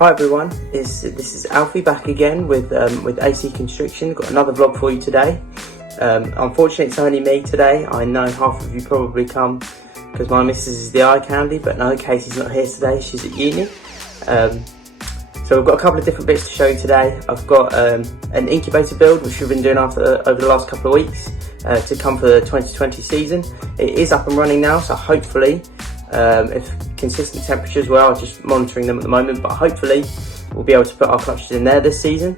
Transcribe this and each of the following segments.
Hi everyone, this is Alfie back again with AC Constriction. Got another vlog for you today. Unfortunately it's only me today. I know half of you probably come because my missus is the eye candy, but no, Casey's not here today, she's at uni. So we've got a couple of different bits to show you today. I've got an incubator build which we've been doing over the last couple of weeks to come for the 2020 season. It is up and running now, so hopefully if consistent temperatures, well, I'm just monitoring them at the moment, but hopefully we'll be able to put our clutches in there this season.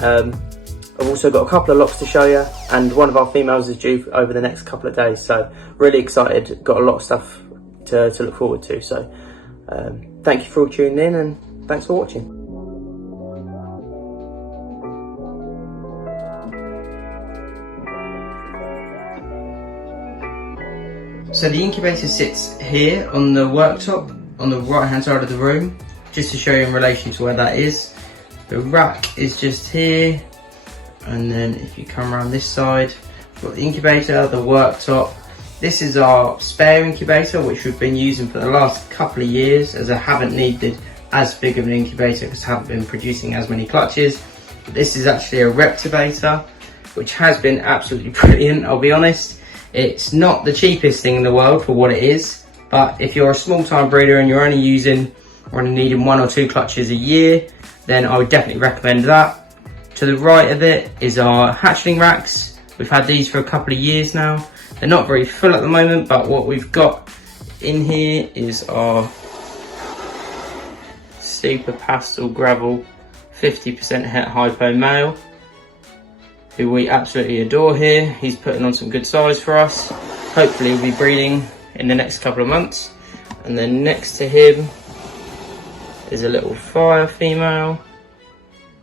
I've also got a couple of locks to show you, and one of our females is due over the next couple of days, so really excited, got a lot of stuff to look forward to. So thank you for all tuning in, and thanks for watching. So the incubator sits here on the worktop on the right hand side of the room, just to show you in relation to where that is. The rack is just here, and then if you come around this side, we've got the incubator, the worktop. This is our spare incubator which we've been using for the last couple of years, as I haven't needed as big of an incubator because I haven't been producing as many clutches. But this is actually a reptivator which has been absolutely brilliant, I'll be honest. It's not the cheapest thing in the world for what it is, but if you're a small time breeder and you're only needing 1 or 2 clutches a year, then I would definitely recommend that. To the right of it is our hatchling racks. We've had these for a couple of years now. They're not very full at the moment, but what we've got in here is our super pastel gravel 50% het hypo male, who we absolutely adore here. He's putting on some good size for us. Hopefully he'll be breeding in the next couple of months. And then next to him is a little fire female.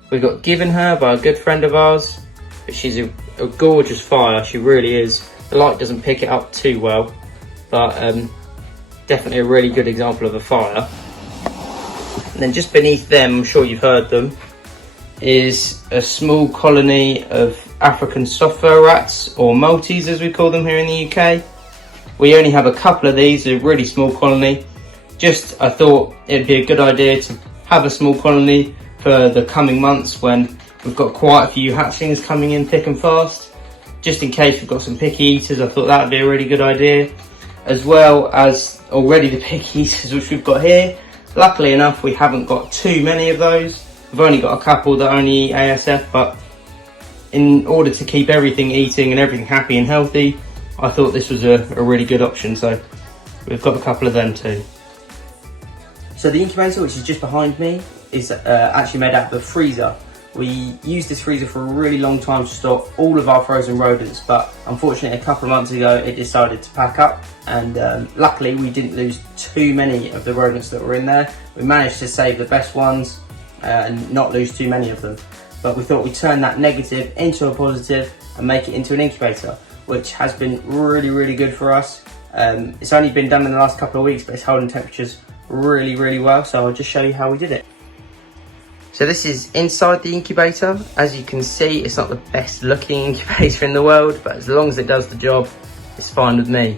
We got given her by a good friend of ours, but she's a gorgeous fire, she really is. The light doesn't pick it up too well, but definitely a really good example of a fire. And then just beneath them, I'm sure you've heard them, is a small colony of African soft fur rats, or Maltese as we call them here in the UK. We only have a couple of these, a really small colony. Just I thought it'd be a good idea to have a small colony for the coming months when we've got quite a few hatchlings coming in thick and fast. Just in case we've got some picky eaters, I thought that would be a really good idea. As well as already the picky eaters which we've got here. Luckily enough, we haven't got too many of those. We've only got a couple that only eat ASF, but in order to keep everything eating and everything happy and healthy, I thought this was a really good option, so we've got a couple of them too. So the incubator, which is just behind me, is actually made out of a freezer. We used this freezer for a really long time to store all of our frozen rodents, but unfortunately a couple of months ago it decided to pack up, and luckily we didn't lose too many of the rodents that were in there. We managed to save the best ones and not lose too many of them. But we thought we'd turn that negative into a positive and make it into an incubator, which has been really good for us. It's only been done in the last couple of weeks, but it's holding temperatures really well, so I'll just show you how we did it. So this is inside the incubator. As you can see, it's not the best looking incubator in the world, but as long as it does the job, it's fine with me.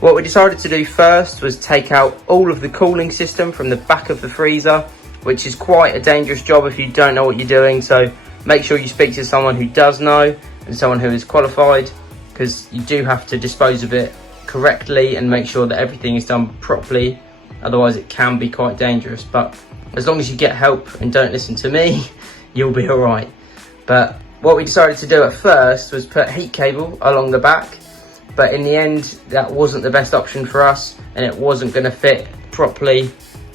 What we decided to do first was take out all of the cooling system from the back of the freezer, which is quite a dangerous job if you don't know what you're doing, so make sure you speak to someone who does know and someone who is qualified, because you do have to dispose of it correctly and make sure that everything is done properly, otherwise it can be quite dangerous. But as long as you get help and don't listen to me, you'll be alright. But what we decided to do at first was put heat cable along the back, but in the end that wasn't the best option for us, and it wasn't going to fit properly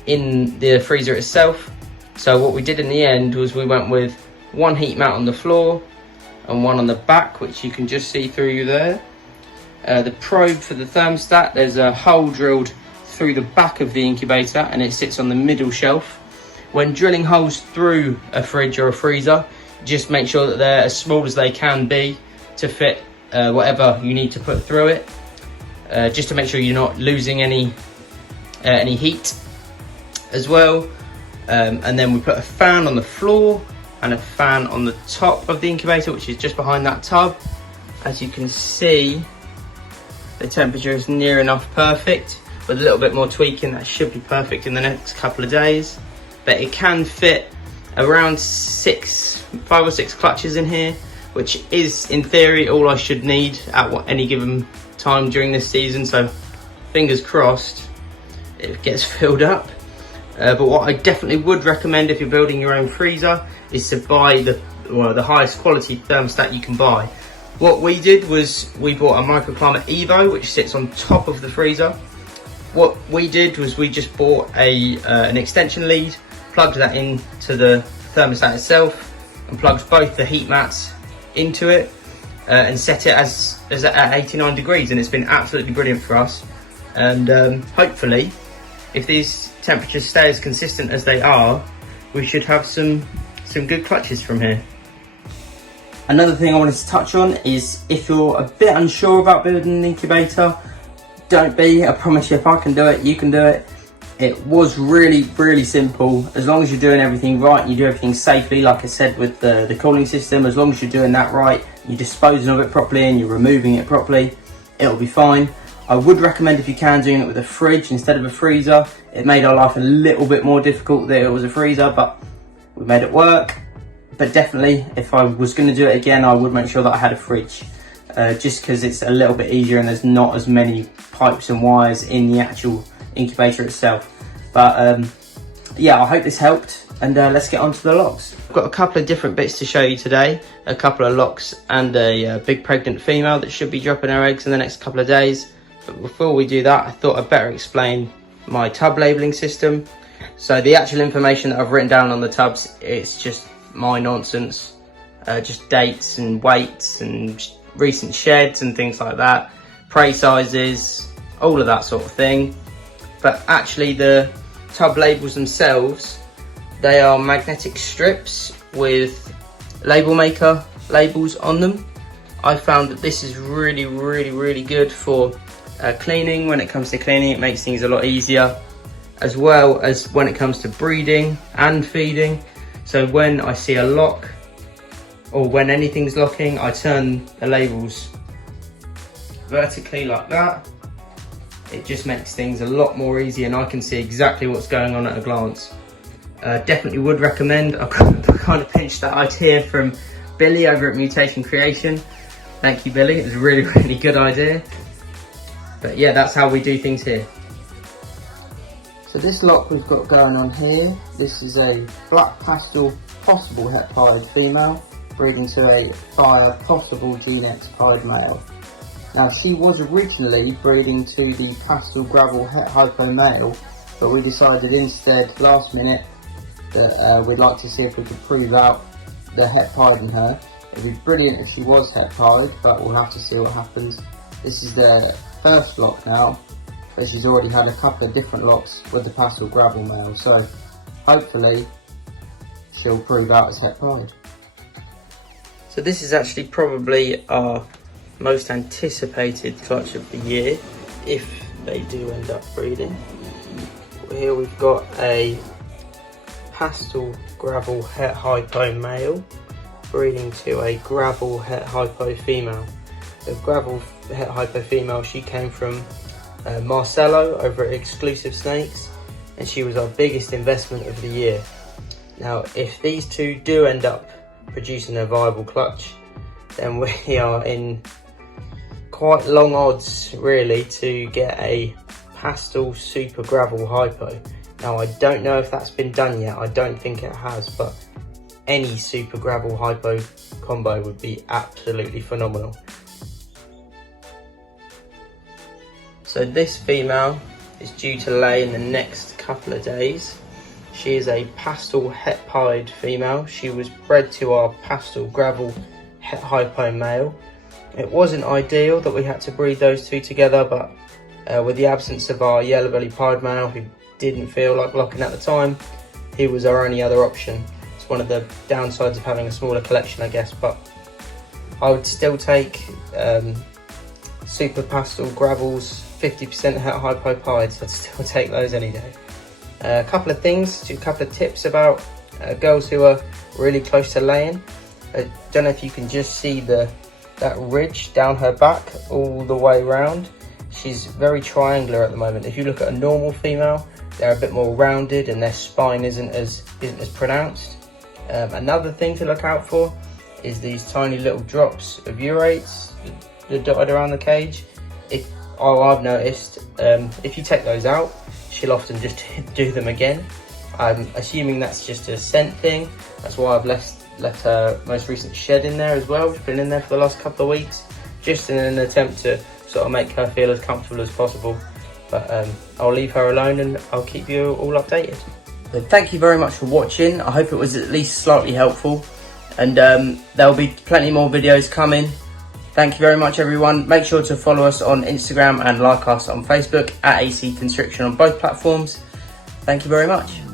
in the freezer itself. So what we did in the end was we went with one heat mat on the floor and one on the back, which you can just see through there. The probe for the thermostat, there's a hole drilled through the back of the incubator and it sits on the middle shelf. When drilling holes through a fridge or a freezer, just make sure that they're as small as they can be to fit whatever you need to put through it, just to make sure you're not losing any heat as well. And then we put a fan on the floor and a fan on the top of the incubator, which is just behind that tub. As you can see, the temperature is near enough perfect. With a little bit more tweaking, that should be perfect in the next couple of days. but it can fit around 5 or 6 clutches in here, which is in theory all I should need at any given time during this season. So fingers crossed it gets filled up. But what I definitely would recommend if you're building your own freezer is to buy the highest quality thermostat you can buy. What we did was we bought a microclimate Evo, which sits on top of the freezer. What we did was we just bought an extension lead, plugged that into the thermostat itself, and plugged both the heat mats into it, and set it as at 89 degrees, and it's been absolutely brilliant for us. And hopefully, if these temperatures stay as consistent as they are, we should have some good clutches from here. Another thing I wanted to touch on is if you're a bit unsure about building an incubator, don't be. I promise you, if I can do it, you can do it. It was really simple. As long as you're doing everything right and you do everything safely, like I said with the cooling system, as long as you're doing that right, you're disposing of it properly and you're removing it properly, it'll be fine. I would recommend, if you can, doing it with a fridge instead of a freezer. It made our life a little bit more difficult that it was a freezer, but we made it work. But definitely, if I was going to do it again, I would make sure that I had a fridge, just because it's a little bit easier and there's not as many pipes and wires in the actual incubator itself. But yeah, I hope this helped, and let's get on to the locks. I've got a couple of different bits to show you today, a couple of locks and a big pregnant female that should be dropping her eggs in the next couple of days. But before we do that, I thought I'd better explain my tub labelling system. So the actual information that I've written down on the tubs, it's just my nonsense, just dates and weights and recent sheds and things like that, prey sizes, all of that sort of thing. But actually the tub labels themselves, they are magnetic strips with label maker labels on them. I found that this is really good for cleaning. When it comes to cleaning, it makes things a lot easier, as well as when it comes to breeding and feeding. So when I see a lock, or when anything's locking, I turn the labels vertically like that. It just makes things a lot more easy and I can see exactly what's going on at a glance. Definitely would recommend. I kind of pinched that idea from Billy over at Mutation Creation. Thank you, Billy. It was a really good idea. But yeah, that's how we do things here. So this lock we've got going on here, this is a black pastel possible het pied female breeding to a fire possible G-nex pied male. Now she was originally breeding to the pastel gravel het hypo male, but we decided instead last minute that we'd like to see if we could prove out the het pied in her. It'd be brilliant if she was het pied, but we'll have to see what happens. This is the first lock now, but she's already had a couple of different locks with the pastel gravel male, so hopefully she'll prove out as het pied. So this is actually probably our most anticipated clutch of the year, if they do end up breeding. Here we've got a pastel gravel het hypo male breeding to a gravel het hypo female. The gravel het hypo female, she came from Marcelo over at Exclusive Snakes, and she was our biggest investment of the year. Now if these two do end up producing a viable clutch, then we are in quite long odds really to get a pastel super gravel hypo. Now I don't know if that's been done yet, I don't think it has, but any super gravel hypo combo would be absolutely phenomenal. So this female is due to lay in the next couple of days. She is a pastel het pied female. She was bred to our pastel gravel het hypo male. It wasn't ideal that we had to breed those two together, but with the absence of our yellow belly pied male, who didn't feel like locking at the time, he was our only other option. It's one of the downsides of having a smaller collection, I guess, but I would still take super pastel gravels, 50% het hypo pieds. I'd still take those any day. A couple of things, a couple of tips about girls who are really close to laying. I don't know if you can just see that ridge down her back all the way around. she's very triangular at the moment. If you look at a normal female, they're a bit more rounded and their spine isn't as pronounced. Another thing to look out for is these tiny little drops of urates that are dotted around the cage. I've noticed, if you take those out, she'll often just do them again. I'm assuming that's just a scent thing. That's why I've left her most recent shed in there as well. It's been in there for the last couple of weeks, just in an attempt to sort of make her feel as comfortable as possible. But I'll leave her alone and I'll keep you all updated. So thank you very much for watching. I hope it was at least slightly helpful, and there'll be plenty more videos coming. Thank you very much, everyone. Make sure to follow us on Instagram and like us on Facebook at AC Constriction on both platforms. Thank you very much.